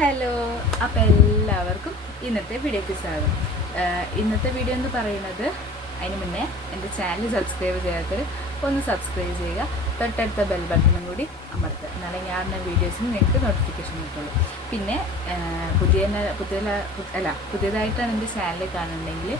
Hello അപ്പോൾ എല്ലാവർക്കും ഇന്നത്തെ വീഡിയോയ്ക്ക് സ്വാഗതം. ഇന്നത്തെ വീഡിയോ എന്ന് പറയുന്നത് അതിന് മുന്നേ എന്റെ ചാനൽ സബ്സ്ക്രൈബ് ചെയ്യാത്തവർ ഒന്ന് സബ്സ്ക്രൈബ് ചെയ്യുക. തൊട്ടടുത്ത ബെൽ ബട്ടണും കൂടി അമർത്തുക. എന്നാലേ ഞാൻ വീഡിയോസിന് നിങ്ങൾക്ക് നോട്ടിഫിക്കേഷൻ കിട്ടുള്ളൂ. പിന്നെ പുതിയ പുതിയ അല്ല പുതിയതായിട്ടാണ് എന്റെ ചാനൽ കാണുന്നുണ്ടെങ്കിൽ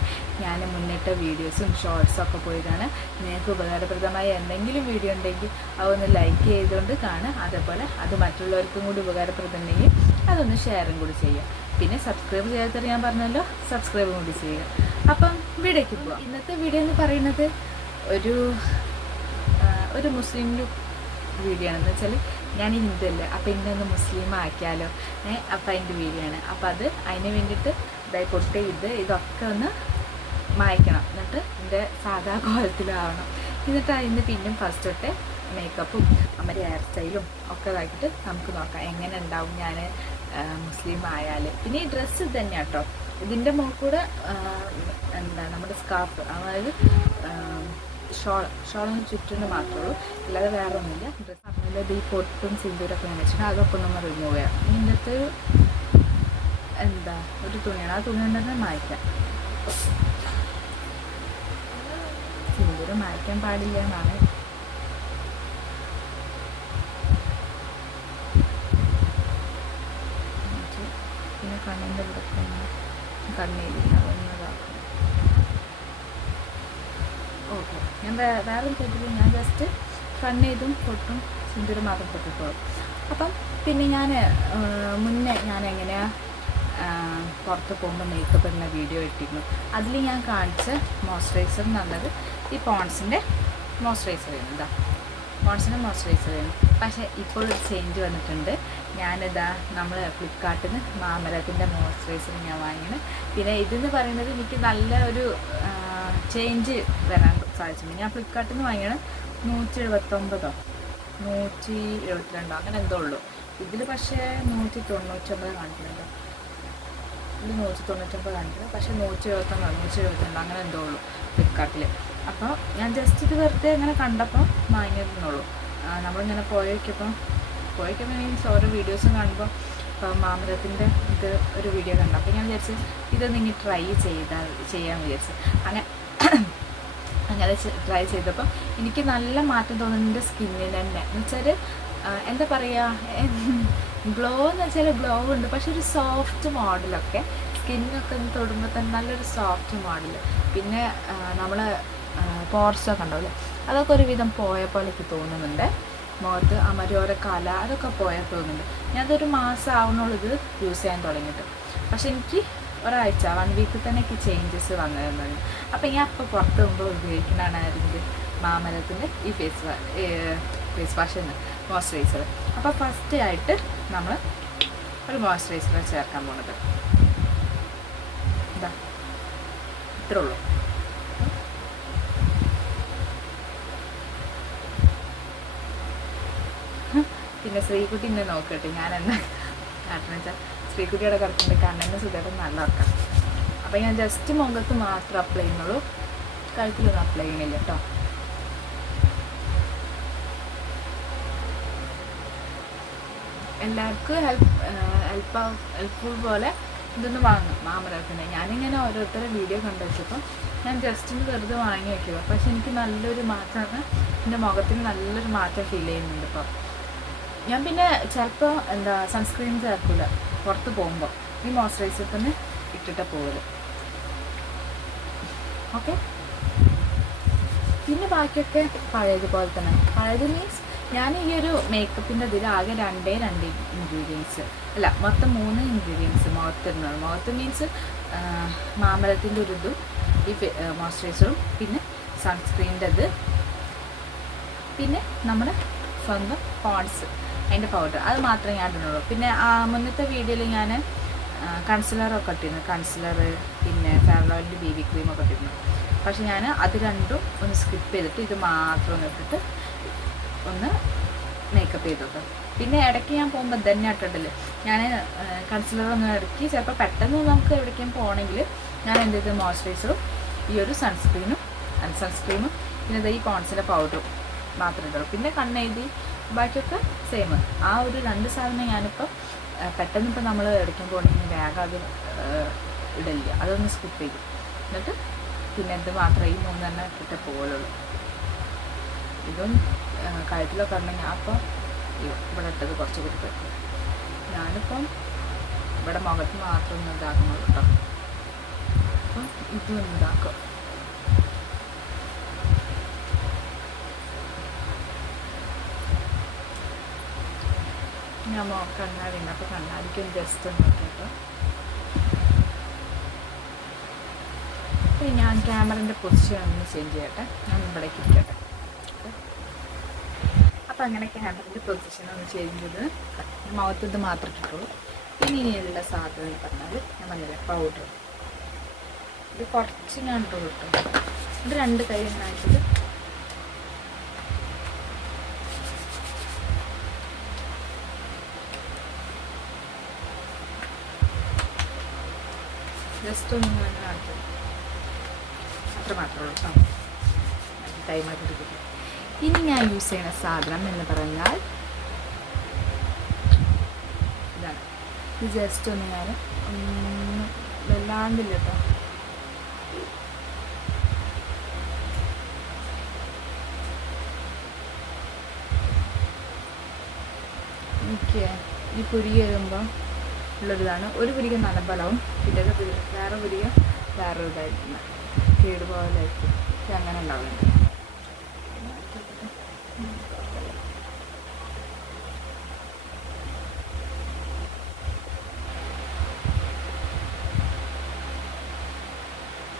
ഞാൻ മുന്നിട്ട വീഡിയോസും ഷോർട്സും ഒക്കെ പോയതാണ്. നിങ്ങൾക്ക് ഉപകാരപ്രദമായ എന്തെങ്കിലും വീഡിയോ ഉണ്ടെങ്കിൽ അതൊന്ന് ലൈക്ക് ചെയ്തുകൊണ്ട് കാണുക. അതേപോലെ അത് മറ്റുള്ളവർക്കും കൂടി ഉപകാരപ്രദമുണ്ടെങ്കിൽ അതൊന്ന് ഷെയറും കൂടി ചെയ്യുക. പിന്നെ സബ്സ്ക്രൈബ് ചെയ്യാത്തവർ ഞാൻ പറഞ്ഞല്ലോ സബ്സ്ക്രൈബും കൂടി ചെയ്യുക. അപ്പം വീഡിയോയ്ക്ക് പോവാം. ഇന്നത്തെ വീഡിയോ എന്ന് പറയുന്നത് ഒരു ഒരു മുസ്ലിം ലുക്ക് വീഡിയോ വെച്ചാൽ ഞാൻ ഹിന്ദു അല്ലേ അപ്പം എന്നെ ഒന്ന് മുസ്ലിം ആക്കിയാലോ? ഏ അപ്പം അതിന്റെ വീഡിയോ ആണ്. അപ്പം അത് അതിന് വേണ്ടിയിട്ട് ഇതായി പൊട്ടി ഇത് ഇതൊക്കെ ഒന്ന് മായ്ക്കണം. എന്നിട്ട് എന്റെ സാധാ കോലത്തിലാവണം എന്നിട്ട് അതിന് പിന്നും ഫസ്റ്റ് തൊട്ട് മേക്കപ്പും അമ്മയുടെ ഹെയർ സ്റ്റൈലും ഒക്കെ ഇതാക്കിയിട്ട് നമുക്ക് നോക്കാം. എങ്ങനെ ഉണ്ടാവും ഞാൻ മുസ്ലിം ആയാൽ പിന്നെ ഈ ഡ്രസ്സ് തന്നെയാണ് കേട്ടോ ഇതിന്റെ മുകളിൽ എന്താ നമ്മുടെ സ്കാർഫ് അതായത് ഷോൾ ഷോളിന് ചുറ്റിന് മാത്രമേ ഉള്ളൂ. അല്ലാതെ വേറെ ഒന്നുമില്ല ഡ്രസ്സ് പറഞ്ഞാൽ ഈ പൊട്ടും സിന്ദൂരൊക്കെ ഞാൻ വെച്ചിട്ടുണ്ട്. അതൊക്കെ ഒന്ന് റിമൂവ് ചെയ്യാം. ഇതിന്റെ എന്താ ഒരു തുണിയാണ്. ആ തുണി കൊണ്ട് തന്നെ മായ്ക്കാം. സിന്ദൂരം മായ്ക്കാൻ പാടില്ല എന്നാണ്. പിന്നെ കണ്ണിന്റെ ഇവിടെ കണ്ണില്ല ഓക്കെ ഞാൻ വേ- വേറെ തെറ്റില്ല ഞാൻ ജസ്റ്റ് കണ്ണെയ്തും പൊട്ടും സിന്ദൂരം മാത്രം പൊട്ടിക്കോളും. അപ്പം പിന്നെ ഞാൻ മുന്നേ ഞാൻ എങ്ങനെയാ പുറത്ത് പോകുമ്പോൾ മേക്കപ്പ് ഇടുന്ന വീഡിയോ ഇട്ടിരുന്നു. അതിൽ ഞാൻ കാണിച്ച മോയ്സ്ചറൈസർ എന്നുള്ളത് ഈ പോൺസിന്റെ മോയ്സ്ചറൈസർ ആണ് ഇതാ പോൺസിന്റെ മോയ്സ്ചറൈസർ ആണ്. പക്ഷേ ഇപ്പോൾ ഒരു ചേഞ്ച് വന്നിട്ടുണ്ട്. ഞാനിതാ നമ്മൾ ഫ്ലിപ്കാർട്ടിൽ നിന്ന് മാമരത്തിന്റെ മോയ്സ്ചറൈസർ ഞാൻ വാങ്ങിയത്. പിന്നെ ഇതെന്ന് പറയുന്നത് എനിക്ക് നല്ല ഒരു ചേഞ്ച് വരാൻ സാധിച്ചിട്ടുണ്ട് ഞാൻ ഫ്ലിപ്കാർട്ടിൽ നിന്ന് വാങ്ങിയത് നൂറ്റി എഴുപത്തൊമ്പതോ നൂറ്റി എഴുപത്തിരണ്ടോ അങ്ങനെ എന്തോ ഉള്ളൂ. ഇതിൽ പക്ഷേ നൂറ്റി തൊണ്ണൂറ്റൊമ്പത് കാണിക്കുന്നുണ്ട്. ഇതിൽ നൂറ്റി തൊണ്ണൂറ്റൊമ്പത് കാണിക്കുന്നത് പക്ഷേ നൂറ്റി എഴുപത്തൊമ്പത് നൂറ്റി എഴുപത്തിരണ്ട് അങ്ങനെ എന്തോ ഉള്ളൂ ഫ്ലിപ്കാർട്ടിൽ അപ്പോൾ ഞാൻ ജസ്റ്റ് ഇത് വെറുതെ ഇങ്ങനെ കണ്ടപ്പോൾ വാങ്ങിയിരുന്നുള്ളൂ. നമ്മളിങ്ങനെ പോയേക്കപ്പം പോയേക്കപ്പോൾ മീൻസ് ഓരോ വീഡിയോസും കാണുമ്പോൾ ഇപ്പോൾ മാമരത്തിന്റെ ഇത് ഒരു വീഡിയോ കണ്ടു. അപ്പോൾ ഞാൻ വിചാരിച്ചു ഇതൊന്ന് ഇങ്ങനെ ട്രൈ ചെയ്താൽ ചെയ്യാമെന്ന് വിചാരിച്ചു. അങ്ങനെ അങ്ങനെ ട്രൈ ചെയ്തപ്പം എനിക്ക് നല്ല മാറ്റം തോന്നുന്നു എന്റെ സ്കിന്നിന് തന്നെ. എന്ന് വെച്ചാൽ എന്താ പറയുക ഗ്ലോ എന്ന് വെച്ചാൽ ഗ്ലോ ഉണ്ട്. പക്ഷെ ഒരു സോഫ്റ്റ് മോഡലൊക്കെ സ്കിന്നൊക്കെ ഒന്ന് തൊടുമ്പോൾ തന്നെ നല്ലൊരു സോഫ്റ്റ് മോഡൽ പിന്നെ നമ്മൾ പോർസൊക്കെ ഉണ്ടാവില്ലേ അതൊക്കെ ഒരുവിധം പോയ പോലെ തോന്നുന്നുണ്ട്. മുഖത്ത് അമരോര കല അതൊക്കെ പോയാൽ തോന്നുന്നുണ്ട്. ഞാനതൊരു മാസം ആവുന്നുള്ളത് യൂസ് ചെയ്യാൻ തുടങ്ങിയിട്ട്. പക്ഷെ എനിക്ക് ഒരാഴ്ച വൺ വീക്കിൽ തന്നെ എനിക്ക് ചേഞ്ചസ് വന്നിരുന്നു അപ്പം ഞാൻ അപ്പോൾ പുറത്ത് പോകുമ്പോൾ ഉപയോഗിക്കുന്നതാണ് അതിന്റെ മാമരത്തിന്റെ ഈ ഫേസ് ഫേസ് വാഷ് എന്ന് മോയ്സ്ചറൈസർ അപ്പോൾ ഫസ്റ്റ് ആയിട്ട് നമ്മൾ ഒരു മോയ്സ്ചറൈസർ ചേർക്കാൻ പോണത്. ഇതാ. ഇത്രേ ഉള്ളൂ. പിന്നെ ശ്രീകുട്ടി എന്നെ നോക്കട്ടെ ഞാൻ എന്താ കാട്ടണെന്ന് വെച്ചാൽ ശ്രീകുട്ടിയുടെ കിടക്കുന്നുണ്ട് കണ്ണിന് സുഖം നല്ല ഉറക്കാം അപ്പം ഞാൻ ജസ്റ്റ് മുഖത്ത് മാത്രം അപ്ലൈ ചെയ്യുന്നുള്ളൂ. കഴുത്തിലൊന്നും അപ്ലൈ ചെയ്യുന്നില്ല കേട്ടോ എല്ലാവർക്കും ഹെൽപ്പ് ഹെൽപ്പ് ഹെൽപ്ഫുൾ പോലെ ഇതൊന്ന് വാങ്ങും. മാമരത്തിന്റെ ഞാനിങ്ങനെ ഓരോരുത്തരെ വീഡിയോ കണ്ടു വെച്ചപ്പോൾ ഞാൻ ജസ്റ്റ് ഒന്ന് വെറുതെ വാങ്ങി വയ്ക്കുക പക്ഷെ എനിക്ക് നല്ലൊരു മാറ്റമാണ് എന്റെ മുഖത്തിന് നല്ലൊരു മാറ്റം ഫീൽ ചെയ്യുന്നുണ്ട് ഇപ്പോൾ ഞാൻ പിന്നെ ചിലപ്പോൾ എന്താ സൺസ്ക്രീൻ ചേർക്കില്ല പുറത്ത് പോകുമ്പോൾ ഈ മോയ്സ്ചറൈസർ തന്നെ ഇട്ടിട്ട് പോകൽ ഓക്കെ പിന്നെ ബാക്കിയൊക്കെ പഴയതുപോലെ തന്നെ. പഴയത് മീൻസ് ഞാൻ ഈ ഒരു മേക്കപ്പിന്റെ ഇതിൽ ആകെ രണ്ടേ രണ്ട് ഇൻഗ്രീഡിയൻസ് അല്ല മൊത്തം മൂന്ന് ഇൻഗ്രീഡിയൻസ് മുഖത്തിരുന്നത് മുഖത്ത് മീൻസ് മാമ്പഴത്തിന്റെ ഒരു ഇതും ഈ മോയ്സ്ചറൈസറും പിന്നെ സൺസ്ക്രീനിന്റെ ഇത്. പിന്നെ നമ്മുടെ സ്വന്തം പോൺസ് അതിന്റെ പൗഡർ അത് മാത്രമേ ഞാൻ ഇടുന്നുള്ളൂ. പിന്നെ ആ മുന്നത്തെ വീഡിയോയിൽ ഞാൻ കൺസിലറൊക്കെ ഇട്ടിരുന്നു. കൺസിലർ പിന്നെ ഫെയർലോയിന്റെ ബി ബി ക്രീമൊക്കെ ഇട്ടിരുന്നു. പക്ഷെ ഞാൻ അത് രണ്ടും ഒന്ന് സ്കിപ്പ് ചെയ്തിട്ട് ഇത് മാത്രം ഒന്ന് ഇട്ടിട്ട് ഒന്ന് മേക്കപ്പ് ചെയ്തു കേട്ടോ പിന്നെ ഇടയ്ക്ക് ഞാൻ പോകുമ്പോൾ തന്നെ ഇട്ടിട്ടില്ല. ഞാൻ കൺസിലർ ഒന്ന് ഇടയ്ക്ക് ചിലപ്പോൾ പെട്ടെന്ന് നമുക്ക് എവിടേക്കും പോകണമെങ്കിൽ ഞാൻ എന്ത് ചെയ്ത്? മോയ്സ്ചറൈസറും ഈ ഒരു സൺസ്ക്രീനും സൺസ്ക്രീമും പിന്നെ ഈ പോൺസിന്റെ പൗഡറും മാത്രമേ ഉള്ളൂ പിന്നെ കണ്ണെഴുതി ബാക്കിയൊക്കെ സെയിം ആ ഒരു രണ്ട് സാധനം ഞാനിപ്പോൾ പെട്ടെന്ന് ഇപ്പം നമ്മൾ എടുക്കാൻ പോകണമെങ്കിൽ വേഗം അത് ഇടില്ല അതൊന്ന് സ്കിപ്പ് ചെയ്യും എന്നിട്ട് പിന്നെ ഇത് മാത്രമേ ഈ മൂന്നെണ്ണം ഇട്ടിട്ട് പോകുള്ളൂ ഇതും കഴുത്തിലൊക്കെ ഉണ്ടെങ്കിൽ അപ്പം ഇവിടെ ഇട്ടത് കുറച്ച് കുറിപ്പ് ഞാനിപ്പം ഇവിടെ മുഖത്ത് മാത്രം ഒന്ന് ഇതാക്കുന്നുള്ളൂ കേട്ടോ അപ്പം ഇതും ഉണ്ടാക്കും ഞാൻ കണ്ണാടി ഉണ്ട് അപ്പോൾ കണ്ണാടിക്ക് ജസ്റ്റ് നോക്കിയപ്പോൾ ഞാൻ ക്യാമറന്റെ പൊസിഷൻ ഒന്ന് ചേഞ്ച് ചെയ്യട്ടെ. ഞാൻ ഇവിടേക്ക് ഇരിക്കട്ടെ. അപ്പോൾ അങ്ങനെ ക്യാമറന്റെ പൊസിഷൻ ഒന്ന് ചേഞ്ച് ചെയ്ത് മൗത്തത് ഇത് മാത്രമേ കിട്ടുള്ളൂ പിന്നെ ഇനിയുള്ള സാധനം എന്ന് പറഞ്ഞാൽ ഞാൻ പറഞ്ഞില്ല പൗഡർ ഇത് കുറച്ച് ഞാൻ ഇട്ടു കിട്ടും. ഇത് രണ്ട് കൈ ഉണ്ടാക്കിയിട്ട് ജസ്റ്റ് ഒന്ന് ഇങ്ങനെ കാണിച്ചു അത്ര മാത്രമേ ടൈമായിട്ട് എടുക്കില്ല ഇനി ഞാൻ യൂസ് ചെയ്യുന്ന സാധനം എന്ന് പറഞ്ഞാൽ ഇതാണ്. ഇത് ജസ്റ്റ് ഒന്ന് ഞാൻ ഒന്ന് വല്ലാണ്ടില്ല കേട്ടോ എനിക്ക് ഈ പുരി വരുമ്പോൾ ഉള്ളൊരിതാണ്. ഒരു പുരിക പിറ്റേത്തെ പുരി വേറെ പുരിക വേറെ ഇതായിരിക്കും. കേടുപോലായിരിക്കും പക്ഷെ അങ്ങനെ ഉണ്ടാവുന്നുണ്ട്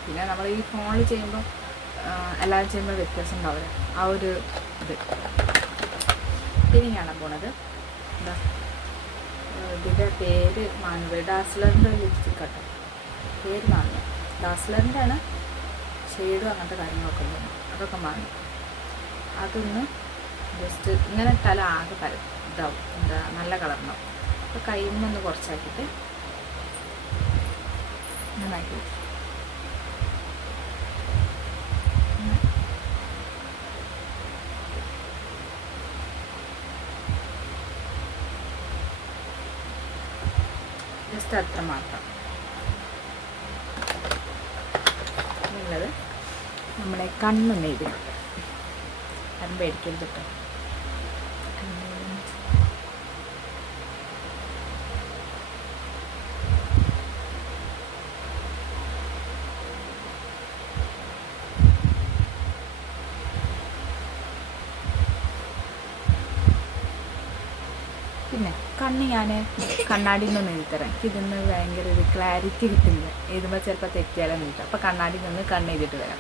പിന്നെ നമ്മൾ ഈ ഫോണിൽ ചെയ്യുമ്പോൾ എല്ലാം ചെയ്യുമ്പോൾ വ്യത്യാസം ഉണ്ടാവില്ല. ആ ഒരു ഇത്. കാണാൻ പോണത്. എന്താ ഇതിന്റെ പേര് മാനുവ ഡാസ്ലറിന്റെ ലിപ്സ്റ്റിക് കേട്ടോ പേര് മാറുന്നു ഡാസ്ലറിന്റെ ആണ് ഷെയ്ഡും അങ്ങനത്തെ കാര്യങ്ങളൊക്കെ ഉണ്ട് അതൊക്കെ മാറി അതൊന്ന് ജസ്റ്റ് ഇങ്ങനെ തല ആകെ പര ഇതാവും. എന്താ നല്ല കളറുണ്ടാവും അപ്പോൾ കയ്യിൽ നിന്ന് കുറച്ചാക്കിയിട്ട് നന്നാക്കി ആക്കി ജസ്റ്റ് അത്ര മാത്രം. ഉള്ളത് നമ്മുടെ എഴുതിയിട്ടുണ്ട് അത് മേടിക്കരുത് കേട്ടോ കണ്ണ് പിന്നെ കണ്ണ് ഞാൻ കണ്ണാടി നിന്ന് എഴുതിത്തരാം. ഇതിന്ന് ഭയങ്കര ഒരു ക്ലാരിറ്റി കിട്ടുന്നില്ല. എഴുതുമ്പോൾ ചിലപ്പോൾ തെറ്റിയാലും കിട്ടും. അപ്പോൾ കണ്ണാടി നിന്ന് കണ്ണ് എഴുതിയിട്ട് വരാം.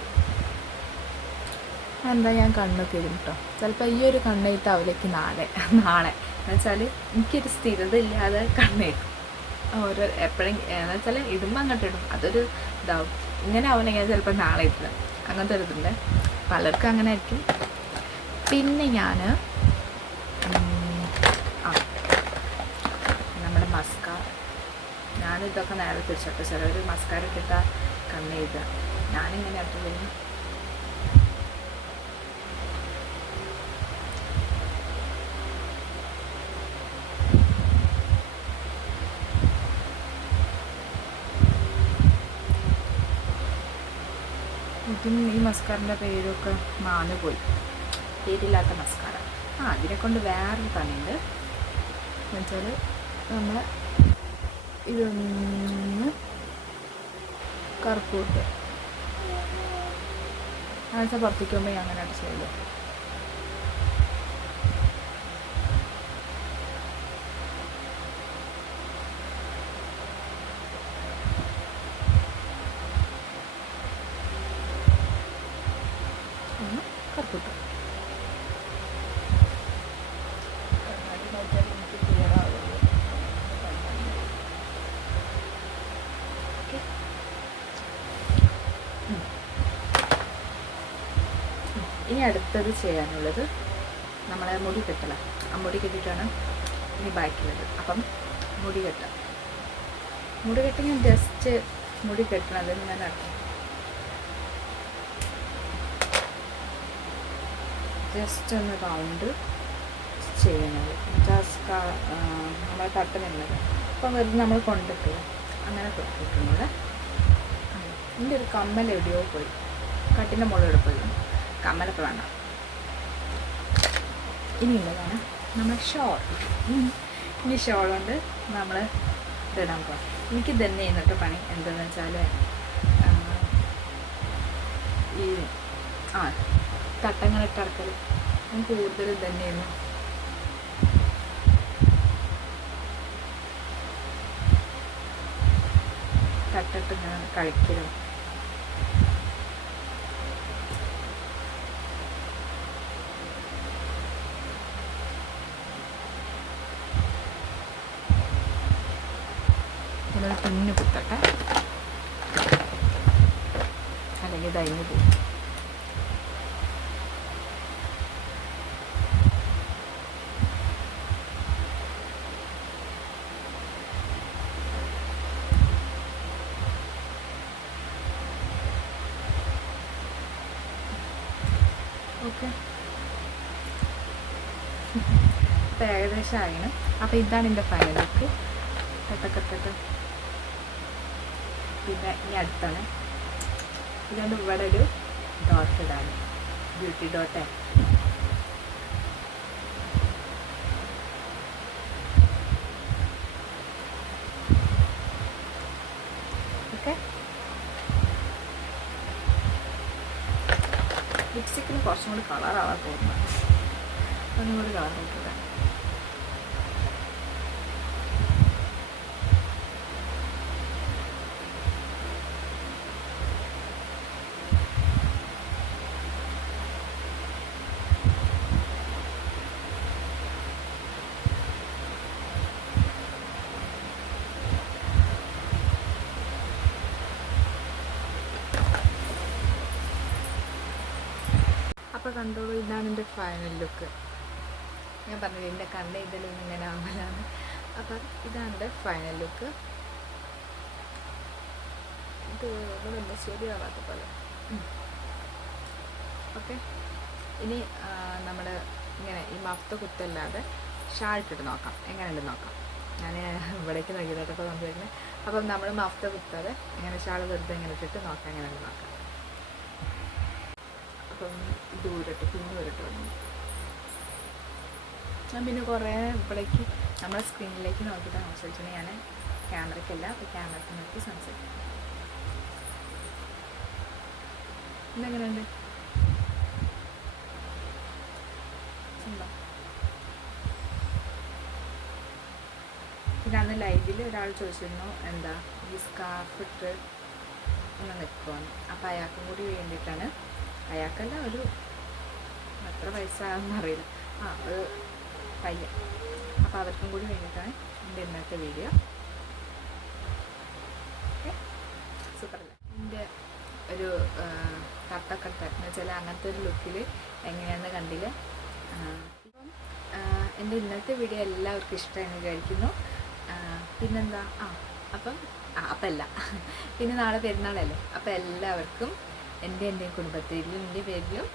എന്താ ഞാൻ കണ്ണ് തരും കേട്ടോ ചിലപ്പോൾ ഈ ഒരു കണ്ണെഴുത്താവിലേക്ക് നാളെ നാളെ. എന്ന് വെച്ചാൽ എനിക്കൊരു സ്ഥിരത ഇല്ലാതെ കണ്ണെഴുതും ഓരോ എപ്പോഴെങ്കിലും എന്ന് വെച്ചാൽ ഇടുമ്പോൾ അങ്ങോട്ട് ഇടും. അതൊരു ഇതാവും. ഇങ്ങനെ ആവുന്നെങ്കിൽ ചിലപ്പോൾ നാളെ ഇട്ടില്ല അങ്ങനത്തെ ഒരു ഇതുണ്ട്. പലർക്കും അങ്ങനെ ആയിരിക്കും. പിന്നെ ഞാൻ ആ നമ്മുടെ മസ്കാർ ഞാനിതൊക്കെ നേരെ തിരിച്ചപ്പോൾ ചിലർ മസ്കാര കിട്ടാ കണ്ണ് എഴുതുക ഞാനിങ്ങനെ അട്ടില്ലെങ്കിൽ ഇതും ഈ മസ്കാറിന്റെ പേരൊക്കെ മാഞ്ഞു പോയി പേരില്ലാത്ത മസ്കാര. ആ അതിനെ കൊണ്ട് വേറൊരു പണിയുണ്ട്. എന്നുവെച്ചാൽ നമ്മൾ ഇതൊന്ന് കറുപ്പൂട്ട് ആഴ്ച പുറത്തേക്ക് പോകുമ്പോൾ ഞാൻ അങ്ങനെ ചെയ്തു ഒന്ന് കറുപ്പൂട്ട് കണ്ണാടി നോക്കിയാൽ എനിക്ക് ക്ലിയർ ആവുള്ളൂ ഓക്കെ അടുത്തത് ചെയ്യാനുള്ളത് നമ്മളെ മുടി കെട്ടല ആ മുടി കെട്ടിയിട്ടാണ് ഇനി ബാക്കിയുള്ളത്. അപ്പം മുടി കെട്ട മുടി കെട്ടി ഞാൻ ജസ്റ്റ് മുടി കെട്ടണത് ഞാൻ അടുത്ത ജസ്റ്റ് ഒന്ന് റൗണ്ട് ചെയ്യുന്നത് ജസ്റ്റ് നമ്മളെ തട്ടുന്നുള്ളത് അപ്പം വെറുതെ നമ്മൾ കൊണ്ടിട്ട് അങ്ങനെ കൊടുത്തിട്ടുണ്ട്. എന്റെ ഒരു കമ്മൽ എവിടെയോ പോയി. കട്ടിന്റെ മുകളിൽ പോയി. കമ്മലൊക്കെ വേണ്ട ഇനിയുള്ളതാണ് നമ്മൾ ഷോൾ. ഇനി ഷോൾ കൊണ്ട് നമ്മൾ ഇടാൻ പോകാം എനിക്ക് തന്നെ ഇന്നത്തെ പണി. എന്താണെന്ന് വെച്ചാൽ ഈ ആ തട്ടങ്ങളിട്ട് ഇറക്കൽ കൂടുതലും തന്നെയായിരുന്നു. തട്ടിട്ട് ഞാൻ പിന്ന് കുത്തട്ടെ. അല്ലെങ്കിൽ ഇതഴിഞ്ഞ് പോകും. ഓക്കെ. അപ്പോൾ ഏകദേശം ആയിന്. അപ്പം ഇതാണ് എന്റെ ഫൈനൽ ലുക്ക് പിന്നെ ഇനി അടുത്താണ്. ഇതുകൊണ്ട് ഇവിടെ ഒരു ഡോട്ട് ഇടാണ് ബ്യൂട്ടി ഡോട്ടേ ഓക്കെ ലിപ്സ്റ്റിക്കിന് കുറച്ചും കൂടി കളറാവാൻ തോന്നുന്നു. ഒന്നും കൂടി കളർ നോക്കുക അപ്പോൾ കണ്ടോളൂ. ഇതാണ് എന്റെ ഫൈനൽ ലുക്ക് ഞാൻ പറഞ്ഞില്ല എന്റെ കണ്ണ ഇതിലും ഇങ്ങനെ ആവലാണ്. അപ്പം ഇതാണ് എന്റെ ഫൈനൽ ലുക്ക് ഇത് ഇവിടെന്താ ശരിയാവാത്ത പോലെ. ഓക്കെ. ഇനി നമ്മൾ ഇങ്ങനെ ഈ മഫ്ത കുത്തല്ലാതെ ഷാൾട്ടിട്ട് നോക്കാം. എങ്ങനെയുണ്ട് നോക്കാം. ഞാൻ ഇവിടേക്ക് നോക്കിയതായിട്ടൊക്കെ സംസാരിക്കുന്നത്. അപ്പം നമ്മൾ മഫ്ത കുത്താതെ ഇങ്ങനെ ഷാൾ വെറുതെ ഇങ്ങനെ ഇട്ടിട്ട് നോക്കാം. എങ്ങനെയുണ്ട് നോക്കാം. അപ്പം ഇത് ഊരട്ടെ കുഞ്ഞു ഊരട്ടെ ഞാൻ പിന്നെ കുറേ ഇവിടേക്ക് നമ്മളെ സ്ക്രീനിലേക്ക് നോക്കിയിട്ട് സംസാരിച്ചിട്ട് ഞാൻ ക്യാമറയ്ക്കല്ല അപ്പോൾ ക്യാമറയ്ക്ക് നോക്കി സംസാരിക്കും. ഇന്നെങ്ങനെയുണ്ട്? പിന്നെ അന്ന് ലൈവിൽ ഒരാൾ ചോദിച്ചിരുന്നു എന്താ ഈ സ്കാർഫ് ഇട്ട് ഒന്ന് നിൽക്കുമെന്ന് അപ്പം അയാൾക്കും കൂടി വേണ്ടിയിട്ടാണ് അയാൾക്കല്ല ഒരു എത്ര വയസ്സാണെന്ന് അറിയില്ല. ആ ഒരു പയ്യൻ. അപ്പോൾ അവർക്കും കൂടി വേണ്ടിയിട്ടാണ് എന്റെ ഇന്നത്തെ വീഡിയോ. ഓക്കെ? എന്റെ ഒരു തട്ടക്കട്ട എന്ന് വെച്ചാൽ അങ്ങനത്തെ ഒരു ലുക്കിൽ എങ്ങനെയാണെന്ന് കണ്ടില്ല? അപ്പം എന്റെ ഇന്നത്തെ വീഡിയോ എല്ലാവർക്കും ഇഷ്ടമായി വിചാരിക്കുന്നു. പിന്നെന്താ? ആ അപ്പം അപ്പം അല്ല. പിന്നെ നാളെ പെരുന്നാളല്ലേ? അപ്പം എല്ലാവർക്കും എന്റെ എന്റെ കുടുംബത്തിലും എന്റെ പേരിലും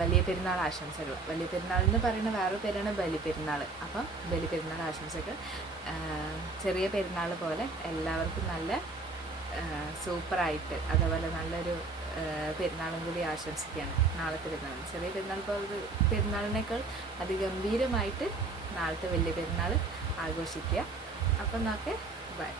വലിയ പെരുന്നാൾ ആശംസകൾ. വലിയ പെരുന്നാൾ എന്ന് പറയുന്ന വേറെ പേരാണ് ബലി പെരുന്നാൾ അപ്പം ബലി പെരുന്നാൾ ആശംസകൾ ചെറിയ പെരുന്നാൾ പോലെ എല്ലാവർക്കും നല്ല സൂപ്പറായിട്ട് അതേപോലെ നല്ലൊരു പെരുന്നാളും കൂടി ആശംസിക്കുകയാണ് നാളെ പെരുന്നാൾ. ചെറിയ പെരുന്നാൾ പോലെ പെരുന്നാളിനേക്കാൾ അതിഗംഭീരമായിട്ട് നാളത്തെ വലിയ പെരുന്നാൾ ആഘോഷിക്കുക. അപ്പം നോക്കെ ബൈ.